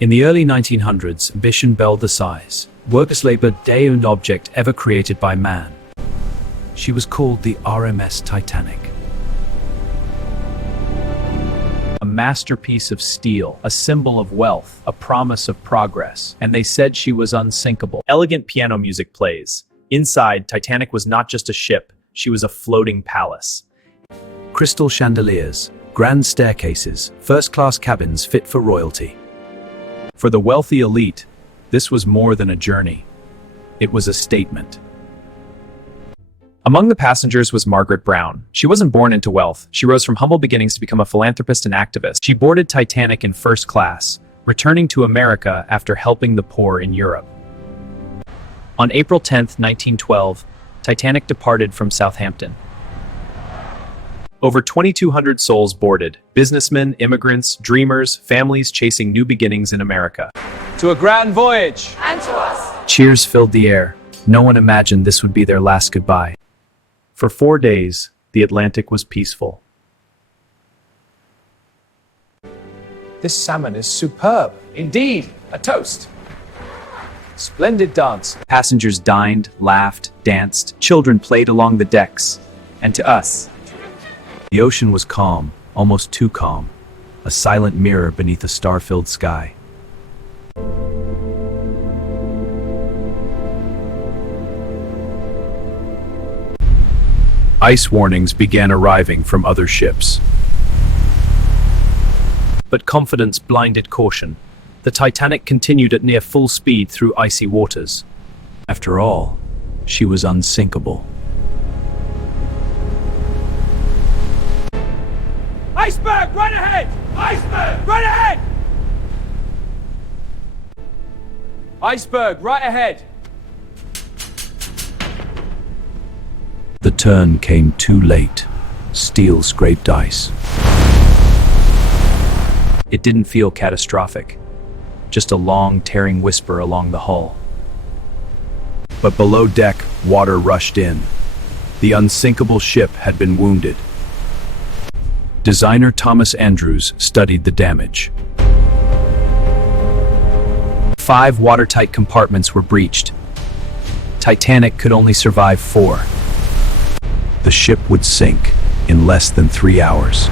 In the early 1900s, ambition belled the size. Workers' labor day-owned object ever created by man. She was called the RMS Titanic. A masterpiece of steel, a symbol of wealth, a promise of progress, and they said she was unsinkable. Elegant piano music plays. Inside, Titanic was not just a ship, she was a floating palace. Crystal chandeliers, grand staircases, first-class cabins fit for royalty. For the wealthy elite, this was more than a journey. It was a statement. Among the passengers was Margaret Brown. She wasn't born into wealth. She rose from humble beginnings to become a philanthropist and activist. She boarded Titanic in first class, returning to America after helping the poor in Europe. On April 10, 1912, Titanic departed from Southampton. Over 2,200 souls boarded, businessmen, immigrants, dreamers, families chasing new beginnings in America. To a grand voyage! And to us! Cheers filled the air. No one imagined this would be their last goodbye. For 4 days, the Atlantic was peaceful. This salmon is superb. Indeed, a toast. Splendid dance. Passengers dined, laughed, danced, children played along the decks. And to us, the ocean was calm, almost too calm, a silent mirror beneath a star-filled sky. Ice warnings began arriving from other ships. But confidence blinded caution. The Titanic continued at near full speed through icy waters. After all, she was unsinkable. Iceberg, right ahead! Iceberg, right ahead! Iceberg, right ahead! The turn came too late. Steel scraped ice. It didn't feel catastrophic, just a long, tearing whisper along the hull. But below deck, water rushed in. The unsinkable ship had been wounded. Designer Thomas Andrews studied the damage. 5 watertight compartments were breached. Titanic could only survive 4. The ship would sink in less than 3 hours.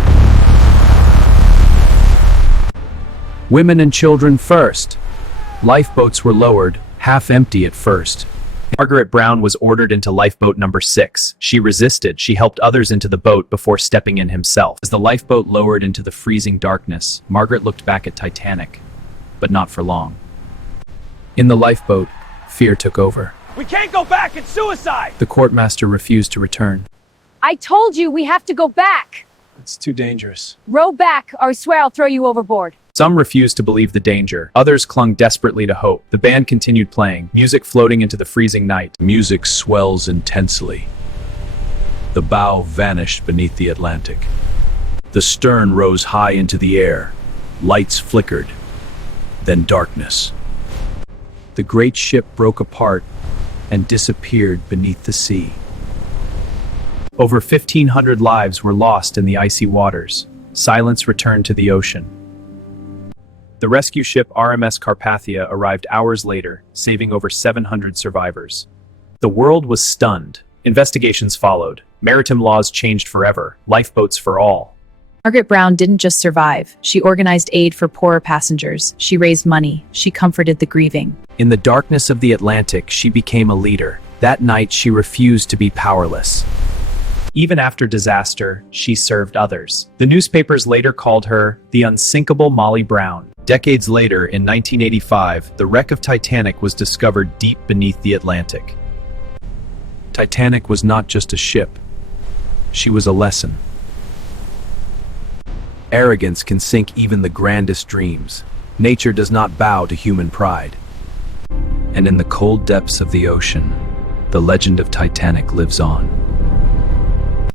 Women and children first. Lifeboats were lowered, half empty at first. Margaret Brown was ordered into lifeboat number 6. She resisted. She helped others into the boat before stepping in himself. As the lifeboat lowered into the freezing darkness, Margaret looked back at Titanic, but not for long. In the lifeboat, fear took over. We can't go back, it's suicide! The courtmaster refused to return. I told you we have to go back! It's too dangerous. Row back, or I swear I'll throw you overboard. Some refused to believe the danger. Others clung desperately to hope. The band continued playing, music floating into the freezing night. Music swells intensely. The bow vanished beneath the Atlantic. The stern rose high into the air. Lights flickered. Then darkness. The great ship broke apart and disappeared beneath the sea. Over 1,500 lives were lost in the icy waters. Silence returned to the ocean. The rescue ship RMS Carpathia arrived hours later, saving over 700 survivors. The world was stunned. Investigations followed. Maritime laws changed forever. Lifeboats for all. Margaret Brown didn't just survive. She organized aid for poorer passengers. She raised money. She comforted the grieving. In the darkness of the Atlantic, she became a leader. That night, she refused to be powerless. Even after disaster, she served others. The newspapers later called her the unsinkable Molly Brown. Decades later, in 1985, the wreck of Titanic was discovered deep beneath the Atlantic. Titanic was not just a ship. She was a lesson. Arrogance can sink even the grandest dreams. Nature does not bow to human pride. And in the cold depths of the ocean, the legend of Titanic lives on.